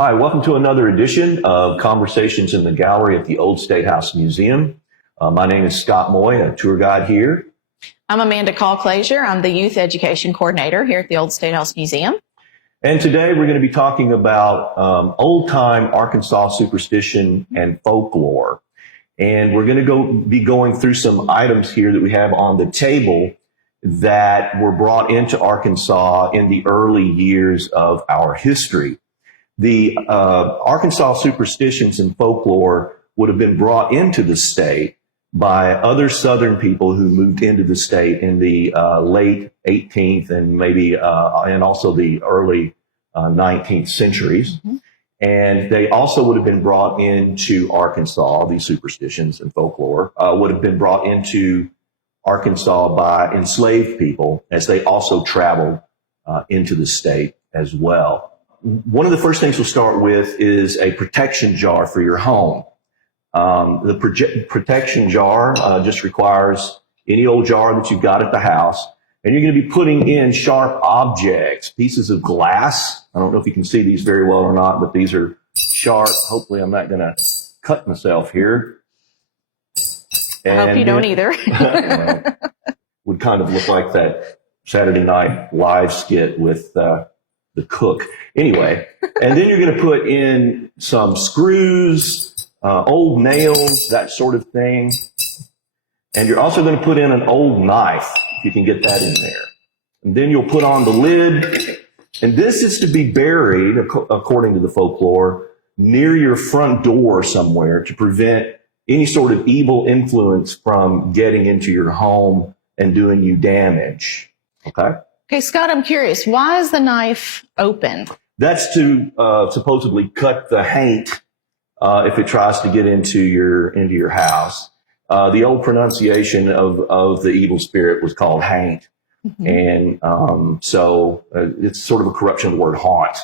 Hi, welcome to another edition of Conversations in the Gallery at the Old State House Museum. My name is Scott Moye, a tour guide here. I'm Amanda Colclasure. I'm the Youth Education Coordinator here at the Old State House Museum. And today we're going to be talking about old-time Arkansas superstition and folklore. And we're going to be going through some items here that we have on the table that were brought into Arkansas in the early years of our history. The Arkansas superstitions and folklore would have been brought into the state by other Southern people who moved into the state in the late 18th and maybe and also the early 19th centuries. Mm-hmm. And they also would have been brought into Arkansas. These superstitions and folklore would have been brought into Arkansas by enslaved people as they also traveled into the state as well. One of the first things we'll start with is a protection jar for your home. The protection jar just requires any old jar that you've got at the house, and you're going to be putting in sharp objects, pieces of glass. I don't know if you can see these very well or not, but these are sharp. Hopefully I'm not going to cut myself here. And I hope you don't either. Would kind of look like that Saturday Night Live skit with the cook. Anyway, and then you're going to put in some screws, old nails, that sort of thing. And you're also going to put in an old knife, if you can get that in there. And then you'll put on the lid. And this is to be buried, according to the folklore, near your front door somewhere to prevent any sort of evil influence from getting into your home and doing you damage. Okay? Okay, Scott, I'm curious. Why is the knife open? That's to supposedly cut the haint if it tries to get into your house. The old pronunciation of the evil spirit was called haint. Mm-hmm. And so it's sort of a corruption of the word haunt.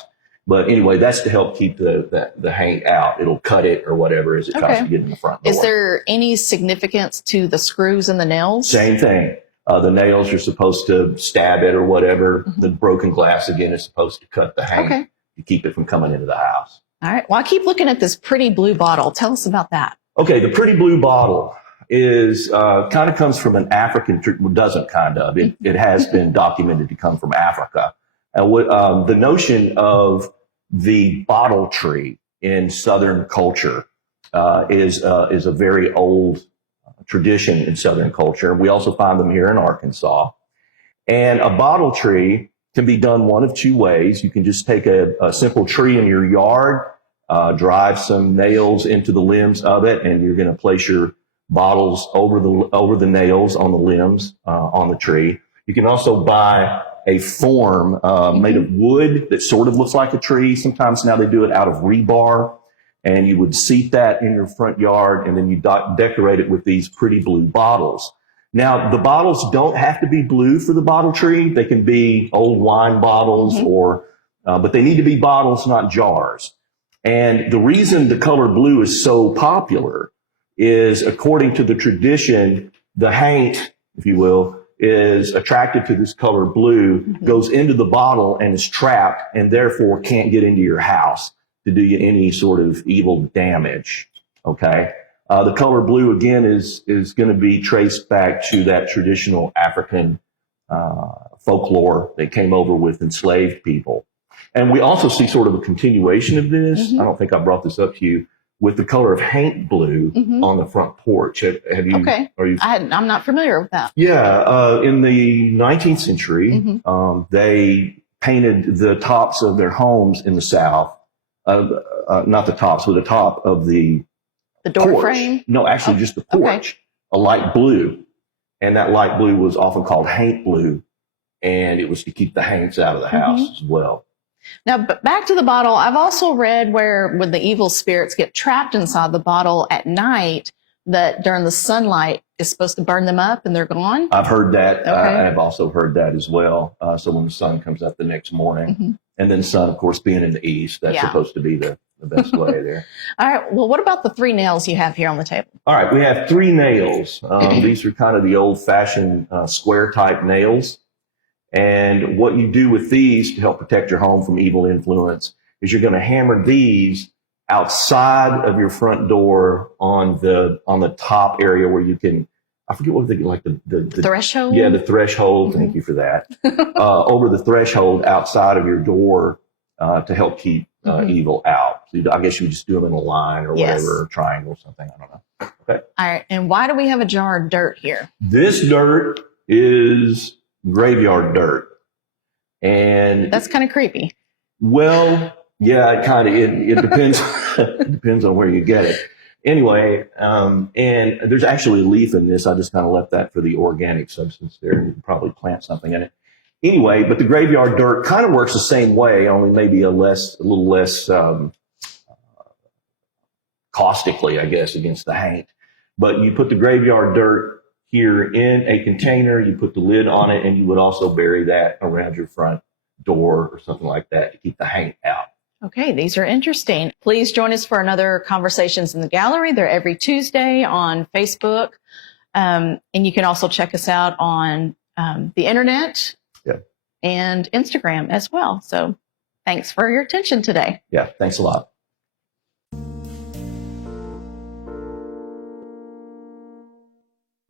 But anyway, that's to help keep the haint out. It'll cut it or whatever as it tries to get in the front door. Is there any significance to the screws and the nails? Same thing. The nails are supposed to stab it or whatever. Mm-hmm. The broken glass, again, is supposed to cut the haint to keep it from coming into the house. All right. Well, I keep looking at this pretty blue bottle. Tell us about that. Okay. The pretty blue bottle is kind of comes from an African, doesn't kind of. It has been documented to come from Africa. And what the notion of the bottle tree in Southern culture is a very old tradition in Southern culture. We also find them here in Arkansas. And a bottle tree can be done one of two ways. You can just take a simple tree in your yard, drive some nails into the limbs of it, and you're going to place your bottles over the nails on the limbs on the tree. You can also buy a form made of wood that sort of looks like a tree. Sometimes now they do it out of rebar. And you would seat that in your front yard, and then you decorate it with these pretty blue bottles. Now, the bottles don't have to be blue for the bottle tree. They can be old wine bottles but they need to be bottles, not jars. And the reason the color blue is so popular is, according to the tradition, the haint, if you will, is attracted to this color blue, goes into the bottle and is trapped, and therefore can't get into your house to do you any sort of evil damage. Okay. The color blue, again, is going to be traced back to that traditional African folklore that came over with enslaved people. And we also see sort of a continuation of this. I don't think I brought this up to you, with the color of haint blue on the front porch. Have you? Okay. I'm not familiar with that. Yeah. In the 19th century, they painted the tops of their homes in the South. Not the tops, but the top of the door porch. Frame? No, actually just the porch, a light blue. And that light blue was often called haint blue. And it was to keep the haints out of the house as well. Now, back to the bottle. I've also read where when the evil spirits get trapped inside the bottle at night, that during the sunlight is supposed to burn them up and they're gone. I've heard that. And I've also heard that as well. So when the sun comes up the next morning, and then sun, of course, being in the east, that's supposed to be the best way there. All right. Well, what about the three nails you have here on the table? All right. We have three nails. These are kind of the old-fashioned square type nails. And what you do with these to help protect your home from evil influence is you're going to hammer these outside of your front door on the top area where you can, I forget what they like the threshold. Yeah, the threshold. Mm-hmm. Thank you for that. Over the threshold outside of your door to help keep evil out. So I guess you would just do them in a line or whatever, or triangle or something. I don't know. Okay. All right. And why do we have a jar of dirt here? This dirt is graveyard dirt, and that's kind of creepy. Well, yeah, it depends. It depends on where you get it. Anyway, and there's actually a leaf in this. I just kind of left that for the organic substance there. You can probably plant something in it. Anyway, but the graveyard dirt kind of works the same way, only maybe a little less caustically, I guess, against the haint. But you put the graveyard dirt here in a container, you put the lid on it, and you would also bury that around your front door or something like that to keep the haint out. Okay, these are interesting. Please join us for another Conversations in the Gallery. They're every Tuesday on Facebook. And you can also check us out on the internet and Instagram as well. So thanks for your attention today. Yeah, thanks a lot.